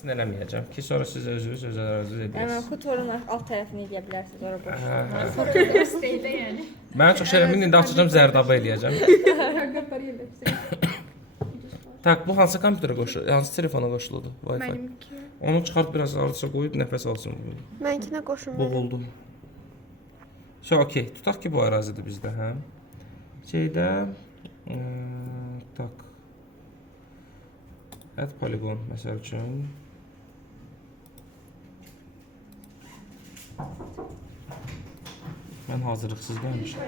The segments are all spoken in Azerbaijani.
Sizin eləməyəcəm ki, sonra siz özünüz öz əraziniz edəsiniz. Xutorun alt tərəfini eləyə bilərsiniz ora boş. Dəstəkdə yəni. Mən çox şeylərin indi açacağım, zərdaba eləyəcəm. Qapalı yerləşdirək. Tak, bu hansı kompüterə qoşulur? Hansı telefona qoşulurdu? Wi-Fi. Mənimki. Onu çıxart biraz ardıca qoyub nəfəs alsın. Mənkinə qoşulmur. Boğuldu. Okey. Tutaq ki, bu ərazidir bizdə, hə? Şeydə tak. Add poligon məsəl üçün. Mən hazırlıqsız gəlmişəm.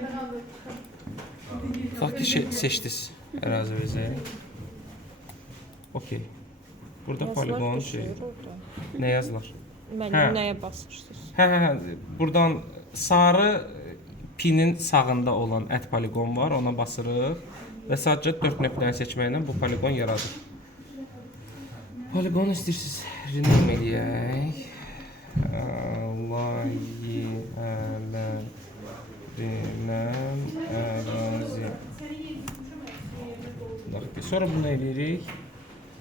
Tutaq ki, seçdiniz ərazinizi. Okey. Burada poligon şey. Nə yazılar? Mənim nəyə basırsınız? Hə. Buradan sarı pinin sağında olan add poligon var, ona basırıq və sadəcə 4 nöqtəni seçməklə bu poligon yaradır. Poligonu istəyirsiniz rename eləyək. Sonra bunu eləyirik.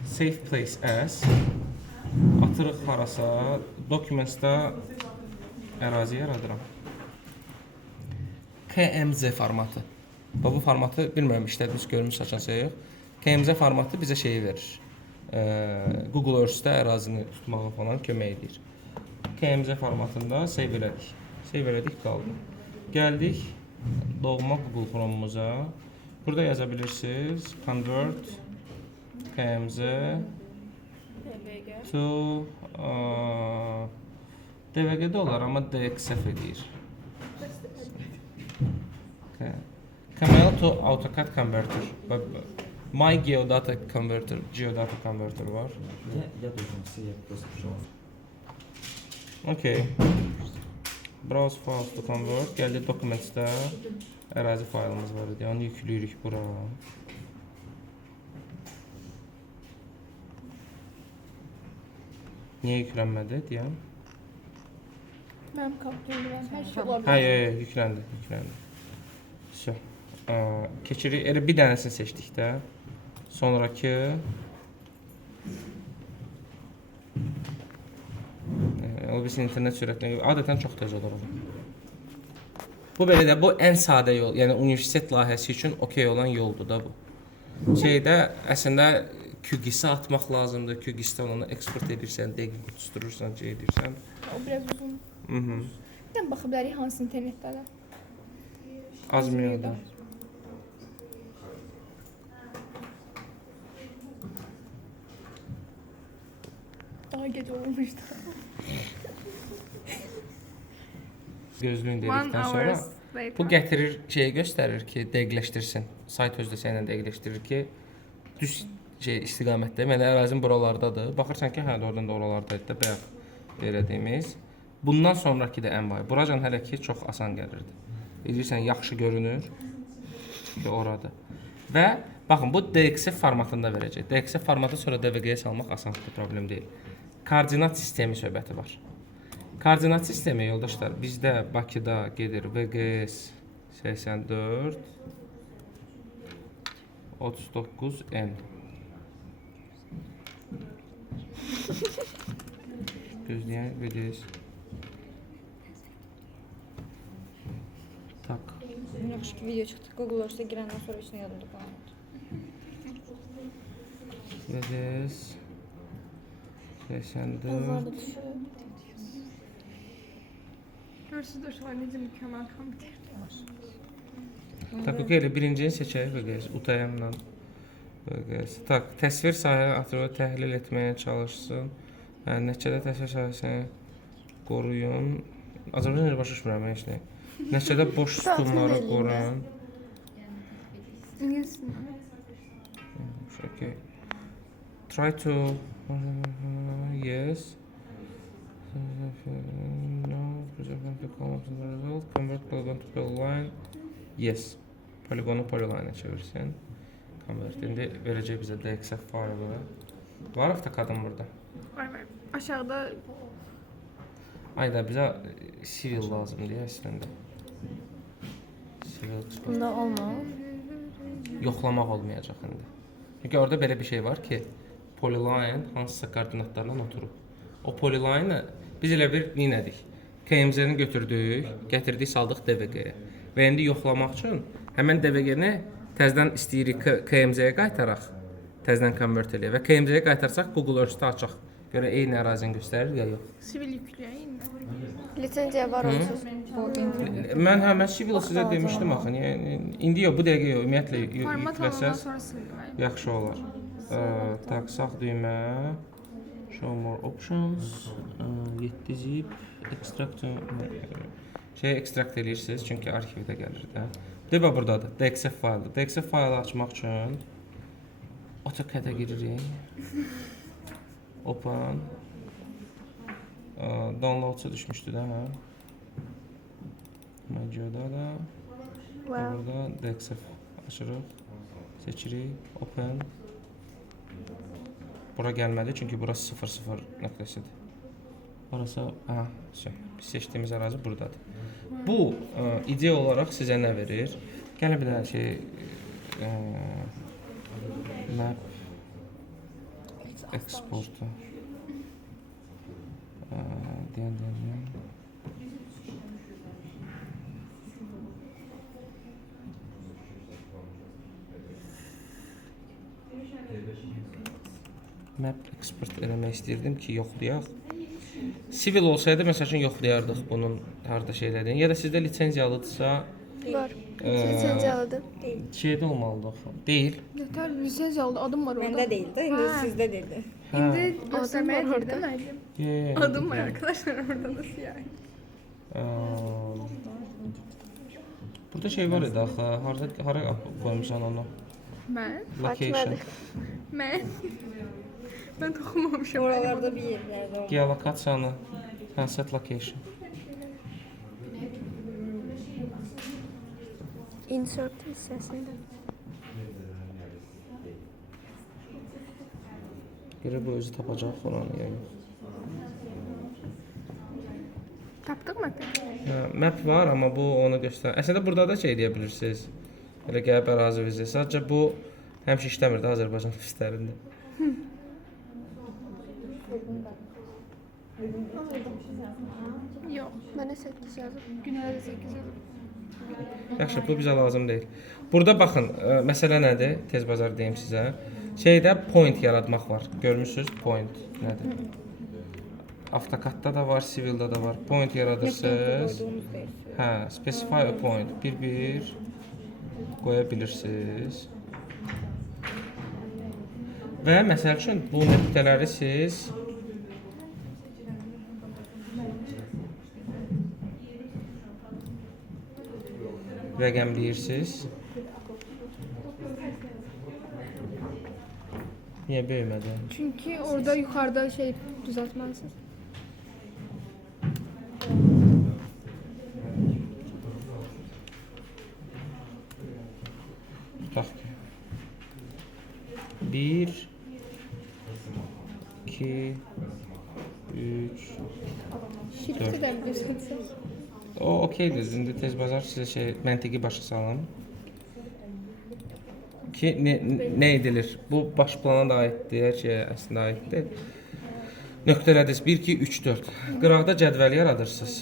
Save place as. Atırıq harasa. Documents'da ərazi yaradıram. KMZ formatı. Bu formatı bilmirəm işlədiniz, görmüş açansa yox. KMZ formatı bizə şeyi verir. Google Earth-də ərazini tutmağa falan kömək edir. KMZ formatında save elədik. Save elədik, qaldı. Gəldik doğma Google Chrome'umuza. Burada yaza bilirsiniz. Convert KMZ to DVG-də olar, amma DXF edir. Camel to AutoCAD Converter. My Geodata Converter var. Я должен я просто пришел. Okay. Browse files to convert. Gəldi Documents'da ərazi faylımız var idi. Onu yükləyirik bura. Niyə yüklənmədi deyəm? Mənim kapitəlim hər şey ola Hə, bilər. yükləndi. So, keçirik. Elə bir dənəsini seçdik də. Sonrakı o bizim internet sürətinə adətən çox tez olur. Bu belə də bu ən sadə yol, yəni universitet layihəsi üçün okey olan yoldur da bu. Şeydə əslində QGIS-ə atmaq lazımdır. QGIS-də onu eksport edirsən, dəqiq tutuşdurursan, şey edirsən. O biraz uzun. Bir də baxa bilərik hansı internetdə də. Azmıyordum. Daha gec olmuşdu. Gözlüyün dedikdən sonra bu gətirir, şeyi göstərir ki, dəqiqləşdirsin. Sayt özü də sənlə dəqiqləşdirir ki, düz şey istiqamətdə. Məndə ərazim buralardadır. Baxırsan ki, hə, oradan da oralardaydı da bayaq elədiyimiz. Bundan sonraki də ən vay. Buracan hələ ki çox asan gəlirdi. Edirsən, yaxşı görünür ki, oradır. Və baxın, bu DXF formatında verəcək. DXF formatı sonra DVG-yə salmaq asandır, problem deyil. Koordinat sistemi söhbəti var. Koordinat sistemi, yoldaşlar, bizdə Bakıda gedir VGS 84 39N. Gözləyən VGS. Tak. Yaxşı ki, video çıxdı. Google Earth-ə girəndən sonra heç nə yadımda qalmadı. VGS 84. Görsünüz dostlar, necə mükəmməl kompüter. Tak, okey, birincini seçək VGS, UTM-la VGS. Tak, təsvir sahəni atribut təhlil etməyə çalışsın. Nəticədə təsvir sahəsini qoruyun. Azərbaycan başa düşmürəm heç nə. Nəticədə boş sütunları qoruyun. Okay. Try to yes. No, preserve the columns in the result. Convert polygon to polyline. Yes. Poligonu polyline'a çevirsin. Convert. İndi verəcək bizə DXF faylı. Var avtokadın burada. Var. Aşağıda Ayda bizə civil lazımdır əslində. Civil. Bunda olmaz. Yoxlamaq olmayacaq indi. Çünki orada belə bir şey var ki, polyline hansısa koordinatlarla oturub. O polyline biz elə bir neynədik? KMZ-ni götürdük, gətirdik, saldıq DVG-yə. Və indi yoxlamaq üçün həmin DVG-ni təzədən istəyirik KMZ-yə qaytaraq. Təzədən konvert eləyək və KMZ-yə qaytarsaq Google Earth-də açaq. Görə eyni ərazini göstərir ya yox. Sivil yükləyək. Lisenziya var onsuz. Mən Civil sizə demişdim axı. Yəni indi yox, bu dəqiqə yox, ümumiyyətlə Format alandan yükləsəz sonra silmək. yaxşı olar. Tak, sağ düymə. Show more options. 7 zip extract ekstrakt eləyirsiniz çünki arxivdə gəlir də. Deyə burdadır. DXF fayldır. DXF faylı açmaq üçün AutoCAD-ə giririk. Open. Downloads-a düşmüşdü də, hə? Magio'da da. Burada DXF açırıq. Seçirik. Open. Bura gəlmədi çünki burası 00 nöqtəsidir. Orası, aha, biz seçdiyimiz ərazi buradadır. Bu ideya olaraq sizə nə verir? Gəlin bir dənə map exportu. Deyən. Map export eləmək istəyirdim ki, yoxlayaq. Civil olsaydı məsəl üçün yoxlayardıq bunun harda şeylərini. Ya da sizdə lisenziyalıdırsa Var. Lisenziyalıdır. şeydə olmalıdır. Deyil. Nətər lisenziyalı adım var orada. Məndə deyil də, indi sizdə dedi. İndi Adım göstərməyə var girdim orada. müəllim. Adım var arkadaşlar orada nasıl yani? Burada şey var idi axı. Hara qoymusan onu? Mən? Location. Mən? Mən toxunmamışam. Oralarda bir yerlərdə olur. Geolokasiyanı. Hə, set location. Insert hissəsində. Görə bu özü tapacaq oranı ya yox. Tapdıq mı? Hə, map var, amma bu onu göstərir. Əslində burada da şey deyə bilirsiniz. Elə gəlib ərazi vizi. Sadəcə bu həmişə işləmir də Azərbaycan ofislərində. Yox. Mənə 8 yazıb. Günədə də 8 yazıb. Yaxşı, bu bizə lazım deyil. Burada baxın, məsələ nədir? Tez bazar deyim sizə. Şeydə point yaratmaq var. Görmüsüz? Point nədir? AutoCAD-da da var, Civil'da da var. Point yaradırsınız. Hə, specify a point. Bir qoya bilirsiniz. Və məsəl üçün bu nöqtələri siz rəqəmləyirsiniz. Niyə böyümədi? Çünki orada yuxarıda şey düzəltməlisiniz. Tutaq ki. 1 2 3 Şirkti də bilirsiniz. O okeydir. İndi tez bazar sizə şey məntiqi başa salım. Ki nə edilir? Bu baş plana da aiddir, hər şeyə əslində aiddir. Nöqtələdiniz 1 2 3 4. Qıraqda cədvəl yaradırsınız.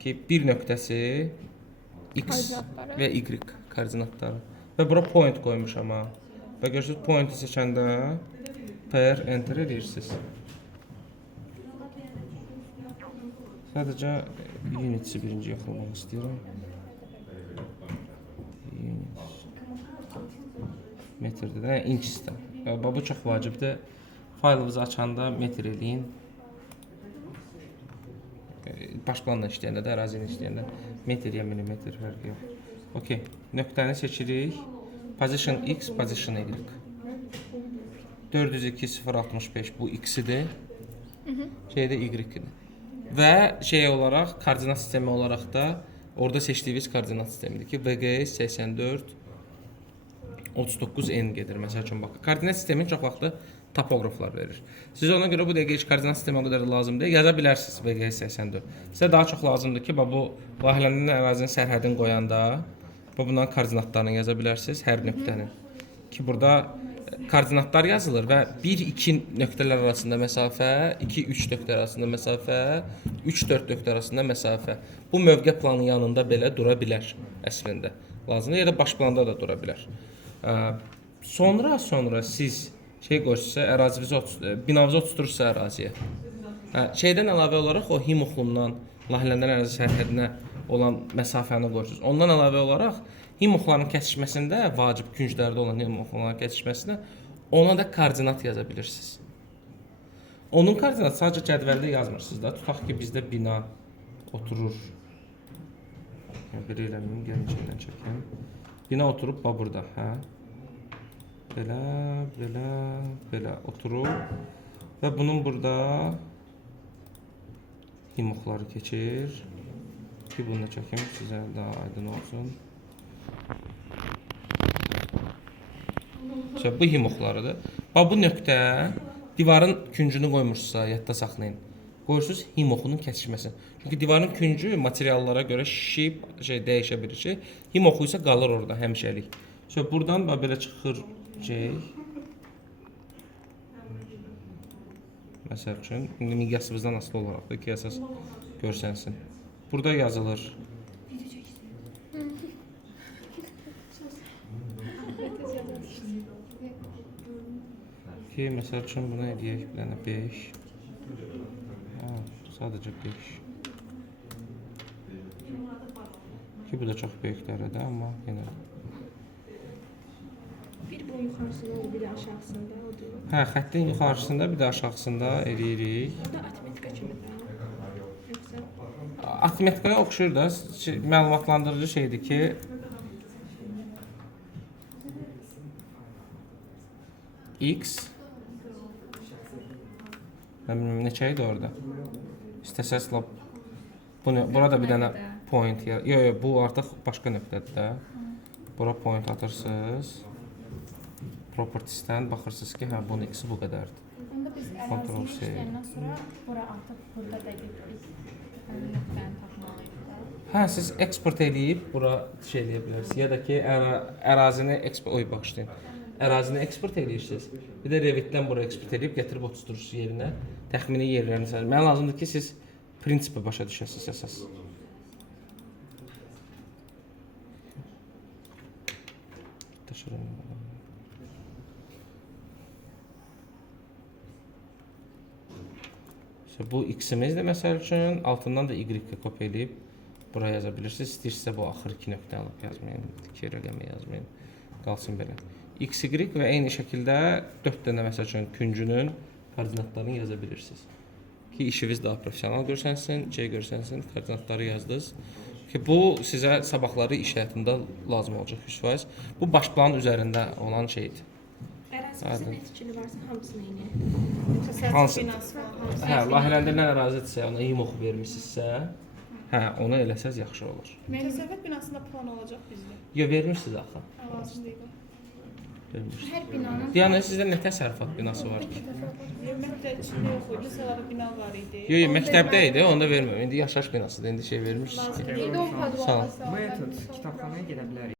Ki bir nöqtəsi x və y koordinatları. Və bura point qoymuşam ha. Və görürsüz pointi seçəndə per enter edirsiniz. Sadəcə unitsi birinci yoxlamaq istəyirəm. Metrdə də, inçdə. Bu çox vacibdir. Faylınızı açanda metr eləyin. Baş planla işləyəndə də, ərazi ilə işləyəndə metr ya milimetr fərqi yox. Okey. Nöqtəni seçirik. Position x, position y. 402.065 bu x-idir. Şeydə y-idir. Və şey olaraq, koordinat sistemi olaraq da orada seçdiyiniz koordinat sistemidir ki, VGS 84 39N gedir. Məsəl üçün bax. Koordinat sistemini çox vaxtı topograflar verir. Siz ona görə bu dəqiqə heç koordinat sistemi o qədər lazım deyil. Yaza bilərsiniz VGS 84. Sizə daha çox lazımdır ki, bu layihələnin ərazinin sərhədini qoyanda bunların koordinatlarını yaza bilərsiniz hər nöqtənin. Ki burada koordinatlar yazılır və 1-2 nöqtələr arasında məsafə, 2-3 nöqtə arasında məsafə, 3-4 nöqtə arasında məsafə. Bu mövqe planı yanında belə dura bilər əslində. Lazımdır ya da baş planda da dura bilər. Sonra siz şey qoyursunuzsa, binanızı oturtursunuzsa əraziyə. Şeydən əlavə olaraq o Himuxlundan Lahiləndər ərazi sərhədinə olan məsafəni qoyursunuz. Ondan əlavə olaraq Himuxların kəsişməsində, vacib künclərdə olan Himuxların kəsişməsində ona da koordinat yaza bilirsiniz. Onun koordinatı sadəcə cədvəldə yazmırsınız da. Tutaq ki, bizdə bina oturur. Bir eləməyim, gəlin içindən çəkəm. Bina oturub burada, hə? Belə oturur. Və bunun burada Himuxları keçir. Ki, bunu da çəkim, sizə daha aydın olsun. Bu Himuxlarıdır. Bu nöqtə divarın küncünü qoymursunuzsa, yadda saxlayın. Qoyursunuz Himuxunun kəsişməsi. Çünki divarın küncü materiallara görə şişib, dəyişə bilir. Himuxu isə qalır orada həmişəlik. Buradan belə çıxır Məsəl üçün, indi miqyasımızdan asılı olaraq da ki, əsas görsənsin. Burada yazılır. Ki, məsəl üçün buna edəyək bir dənə 5. Sadəcə 5. Ki, bu da çox böyüklərədir, amma yenə. Bir bu yuxarısında olur, bir də aşağısında odur. Hə, xəttin yuxarısında, bir də aşağısında eləyirik. Bu da atmetika kimidir. Atmetikaya oxşur da, məlumatlandırıcı şeydir ki, X neçə idi orada? İstəsəz burada bir dənə point bu artıq başqa nöqtədir də. Bura point atırsınız. Propertiesdən baxırsınız ki, hə, bunun X-i bu qədərdir. Onda biz ərazini işləyəndən sonra bura artıq burada da biz nöqtəni tapmalıyıq. Hə, siz eksport eləyib bura şey eləyə bilərsiniz. Ya da ki, ərazini ərazini eksport eləyirsiniz. Bir də Revitdən bura eksport eləyib gətirib oturtursunuz yerinə. Təxmini yerlərini səlir. Mənə lazımdır ki, siz prinsipi başa düşəsiniz əsas. Bu X-imizdir məsəl üçün, altından da Y-i kopya eləyib buraya yaza bilirsiniz. İstəyirsinizsə bu axır 2 nöqtə alıb yazmayın, 2 rəqəmi yazmayın, qalsın belə. X, Y və eyni şəkildə 4 dənə məsəl üçün küncünün koordinatlarını yaza bilirsiniz. Ki, işiniz daha professional görsənsin, görsənsin, koordinatları yazdınız. Ki, bu sizə sabahları iş həyatında lazım olacaq 100%. Bu baş planın üzərində olan şeydir. Ərazimizin etkili varsa hamısını eyni. Hansı? Hə, layihələndirilən ərazidirsə, ona Himux vermişsinizsə, hə, onu eləsəz yaxşı olur. Təsərrüfat binasında plan olacaq bizdə. Yox, vermişsiniz axı. Lazım deyil. Vermişsiniz. Hər binanın Yəni sizdə nə təsərrüfat binası var ki? Məktəb içində yox idi, sırada bina var idi. Yox, məktəbdə idi, onda verməm. İndi yaşayış binasıdır, indi şey vermişsiniz ki. İndi o padvalda Metod kitabxanaya gedə bilərik.